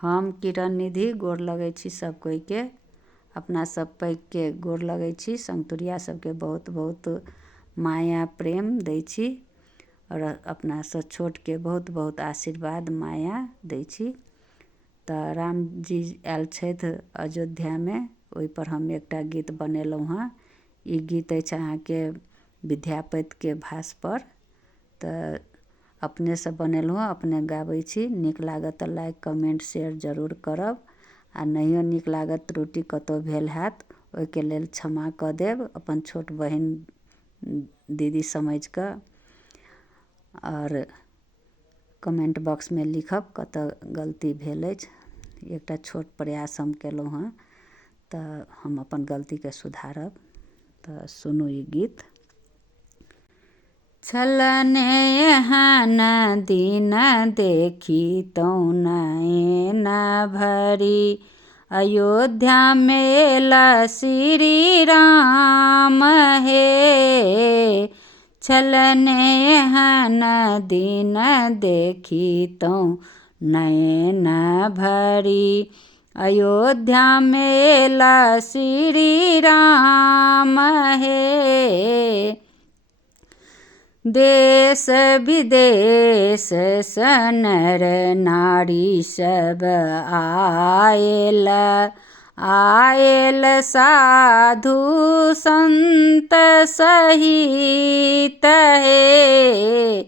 हम किरण निधि गोर लगै छी सब कोइके। अपना सब पैघके गोर लगै छी। संगतुरिया सबके बहुत बहुत माया प्रेम दै छी और अपना से छोटके बहुत बहुत आशीर्वाद माया दै छी। तऽ राम जी आयल छथि अयोध्यामे, ओहिपर हम एकटा गीत बनेलहुँ हँ। ई गीत अछि अहाँके विद्यापतिके भाषपर। तऽ अपनेसँ बनेलहुँ हँ, अपने गाबै छी। नीक लागत तऽ लाइक कमेंट शेयर जरूर करब, आ नहियो नीक लागत त्रुटि कतहु भेल हैत ओहिके लेल क्षमा कऽ देब, अपन छोट बहिन दीदी समझि कऽ। और कमेंट बॉक्समे लिखब कतऽ गलती भेल अछि। एकटा छोट प्रयास हम केलहुँ हँ, तऽ हम अपन गलतीके सुधारब। तऽ सुनू ई गीत। छलने एहन दिन देखितौं नयन भरि, अयोध्या मेल श्री राम हे। छलने एहन दिन देखितौं नयन भरि, अयोध्या मेल श्री राम हे। देश विदेश सँ नर नारी सब आयल साधु संत सहित हे।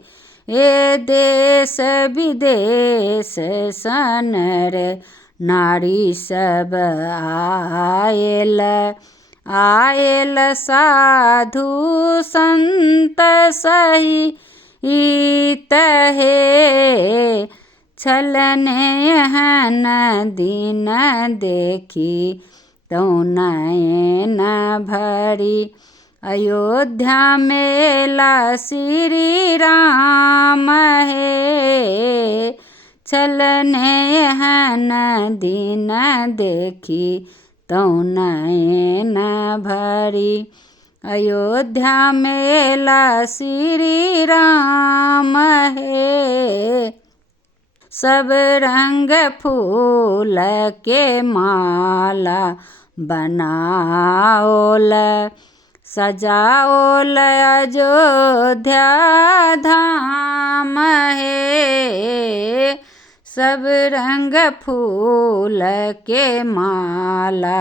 ए देश विदेश सँ नर नारी सब आयल साधु संत सहित हे। छलने एहन दिन देखितौं नयन भरि, अयोध्या मेल श्री राम हे। छलने एहन दिन देखितौं नयन भरि, अयोध्या मेल श्री राम हे। सब रंग फूल के माला बनाओल, सजाओल अयोध्या धाम हे। सब रंग फूल के माला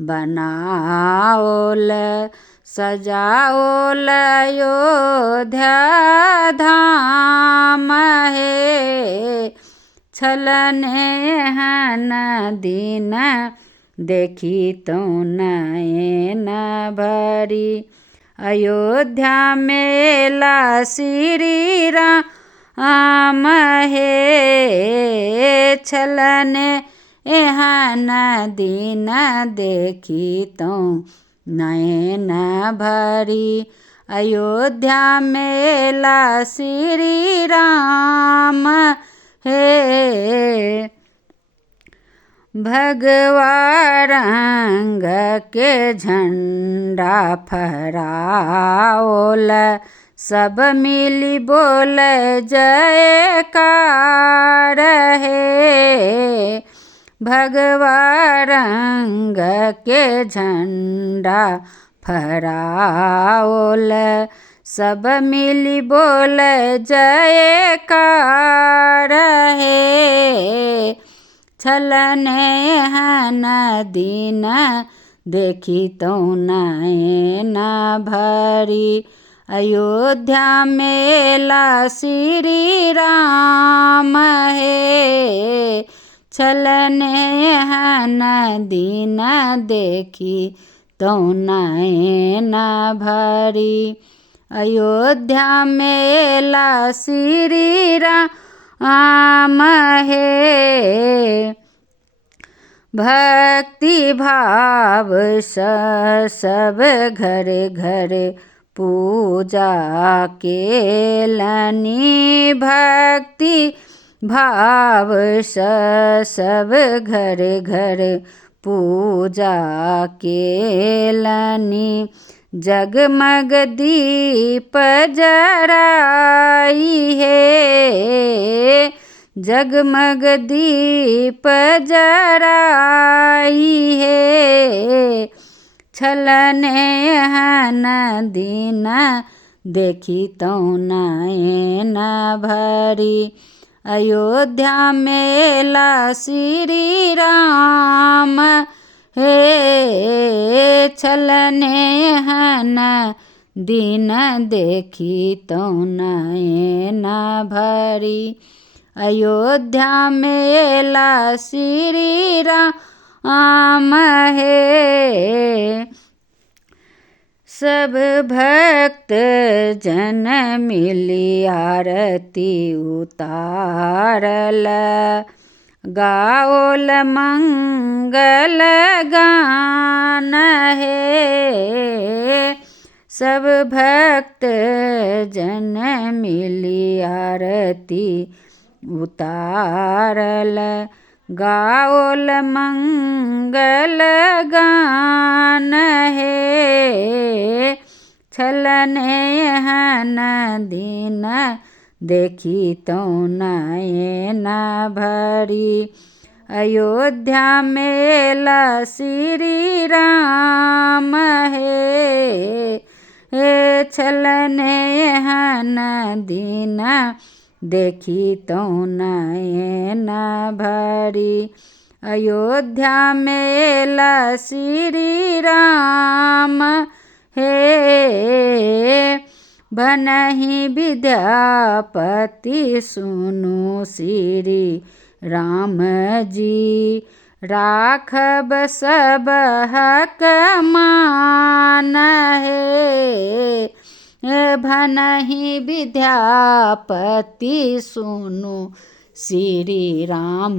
बनाओल, सजाओल अयोध्या धाम हे। छलने एहन दिन देखितौं नयन भरि, अयोध्या मेल श्री राम हे। छलने एहन दिन देखितौं नयन भरि, अयोध्या मेल श्री राम हे। भगवा रंग के झंडा फहराओल, सब मिली बोले जयकार हे। भगवा रंग के झंडा फहराओल, सब मिली बोले जयकार हे। छलने एहन दिन देखितौं नयन भरि, अयोध्या मेल श्री राम हे। छलने एहन दिन देखितौं नयन भरि, अयोध्या मेल श्री राम हे। भक्ति भाव सँ सब घर घर पूजा केलनि, भक्ति भाव सँ सब घर घर पूजा केलनि। जगमग दीप जराई हे, जगमग दीप जराई हे, छलने हन दिन देखी तो नयन भरी। अयोध्या मेला श्री राम हे, छलने हन दिन देखी तो नयन भरी। अयोध्या मेला श्री राम हे, सब भक्त जन मिली आरती उतारल, गाओल मंगल गान हे। सब भक्त जन मिली आरती उतारल, गाओल मंगल गान हे। छलने हन दिन देखी तो नयन भरी। अयोध्या मेला श्री राम हे, छलने हन दिन देखी तो नयन भरी। अयोध्या मेला श्री राम हे, बनहि विद्यापति सुनु श्री राम जी। राखब सब हक मान हे, भनहि विद्यापति सुनु श्री राम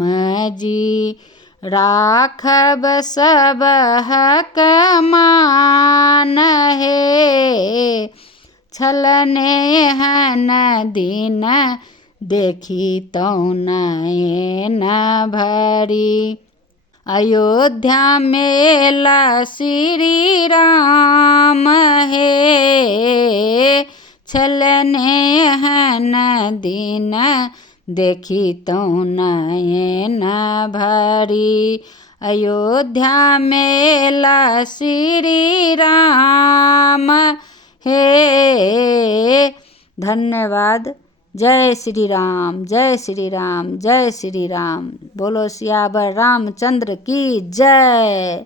जी। राखब सब हक मान हे, छलने हन दिन देखी तो नयन भरी। अयोध्या मेला श्री राम हे, छलने हन दिन देखी तो नयन भरी। अयोध्या मेला श्री राम हे। धन्यवाद। जय श्री राम, जय श्री राम, जय श्री राम। बोलो सियावर रामचंद्र की जय।